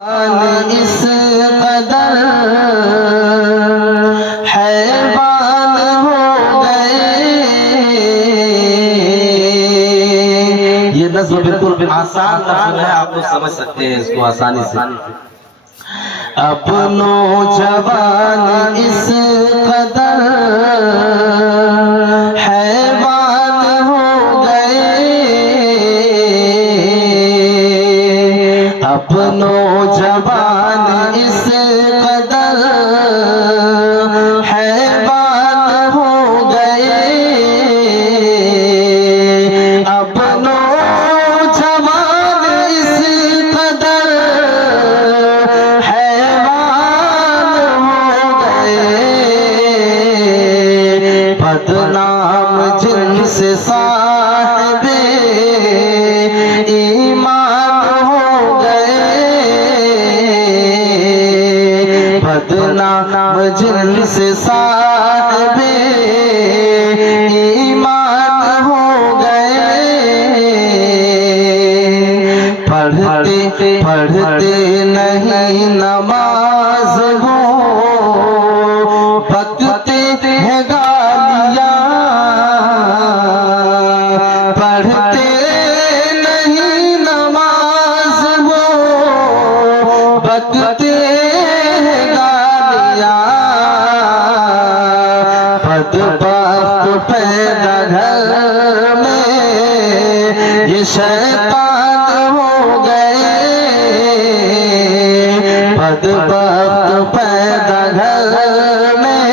इस कदर हैवान हो गए। ये नज़्म बिल्कुल आसान नज़्म है, आप लोग समझ सकते हैं इसको आसानी से। अपनों जवान इस कदर हैवान हो गए। अपनों जवान इस कदर हैवान हो गए। अपनों जवान इस कदर हैवान हो गए। बदनाम जिनसे साहिबे ईमान हो गए। बदनाम जिनसे साहिबे ईमान हो गए। पढ़ते पढ़ते नहीं नमाज हो, बकते हैं गालियाँ। पढ़ते नहीं नमाज हो, बकते हैं गालियाँ। बदबख्त पैदा घर में ये शैतान हो गए। बदबख्त पैदा घर में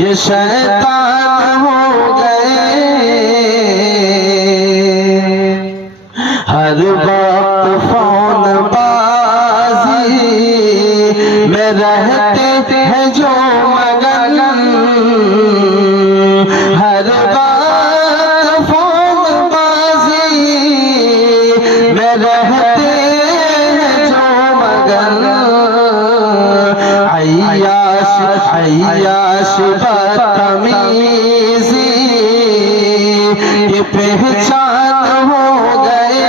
ये शैतान हो गए। हर वक्त फोन बाजी में रहते हैं जो मगन। हर वक्त फोन बाजी में रहते हैं जो मगन। अय्याश अय्याश बदतमीजी ये पहचान हो गए।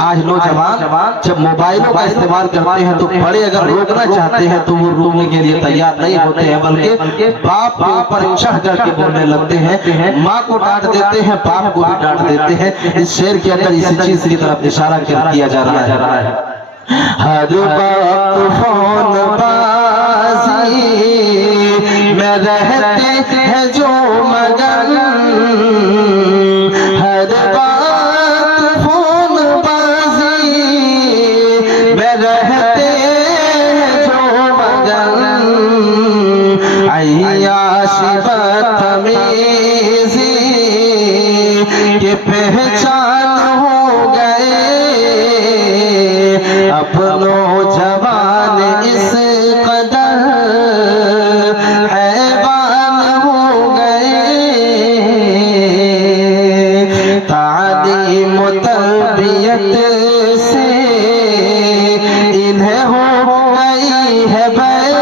आज नौजवान जब मोबाइलों का इस्तेमाल करते हैं तो बड़े अगर रोकना चाहते हैं तो वो रोकने के लिए तैयार नहीं होते हैं, बल्कि बाप के ऊपर चढ़ करके बोलने लगते हैं। माँ को डांट देते हैं, बाप को भी डांट देते हैं। इस शेर के अंदर इसी चीज की तरफ इशारा किया जा रहा है। हर वक्त फोन बाजी में रहते हैं जो मगन। हर वक्त फोन बाजी में रहते हैं जो मगन। अय्याश बदतमीजी ये पहचान हो गए। अपनों जवान इस कदर हैवान हो गए। तालीम तरबियत से इन्हें हो गई है बैर।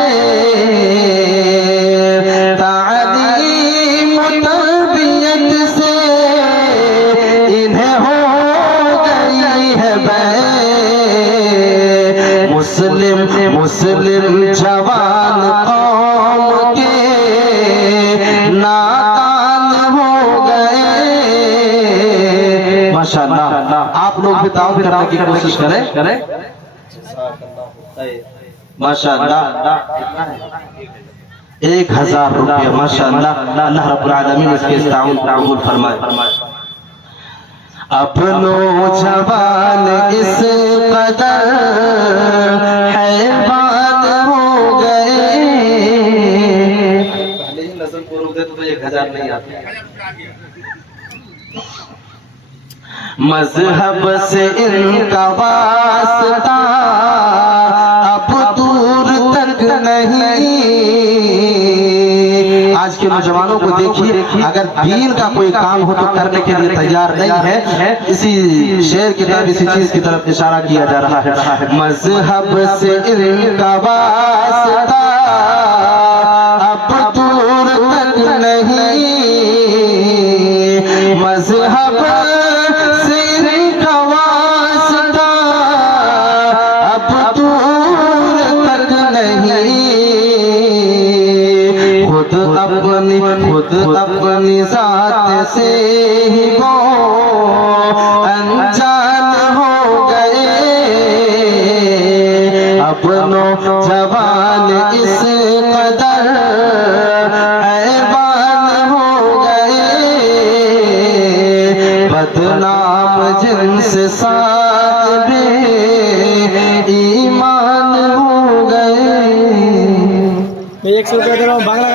तालीम तरबियत से इन्हें हो गई है बैर। मुस्लिम मुस्लिम जवान कौम के नादान हो गए। माशाअल्लाह, आप लोग भी ताउन करने की कोशिश करें। माशाअल्लाह, 1000 रुपया। माशाअल्लाह, अल्लाह रब्बुल आलमीन इसके इस ताउन कबूल फरमाए। अपनों जवान इस कदर हैवान हो गए। पहले ही नज़म को रोक देते तो 1000 नहीं आते। मजहब से इनका वास्ता अब दूर तक नहीं। आज के नौजवानों को देखिए, अगर दीन का कोई काम हो तो करने के लिए तैयार नहीं है। इसी शेर की तरफ इसी चीज की तरफ इशारा किया जा रहा है। मजहब से इनका वास्ता अब दूर तक नहीं। मजहब से इनका वास्ता खुद अपनी जात से ही वो अनजान हो गए। अपनों जवान इस कदर हैवान हो गए, बदनाम जिन्स साथ ईमान हो गए। मैं 100 रुपया दे रहा हूँ बांग्ला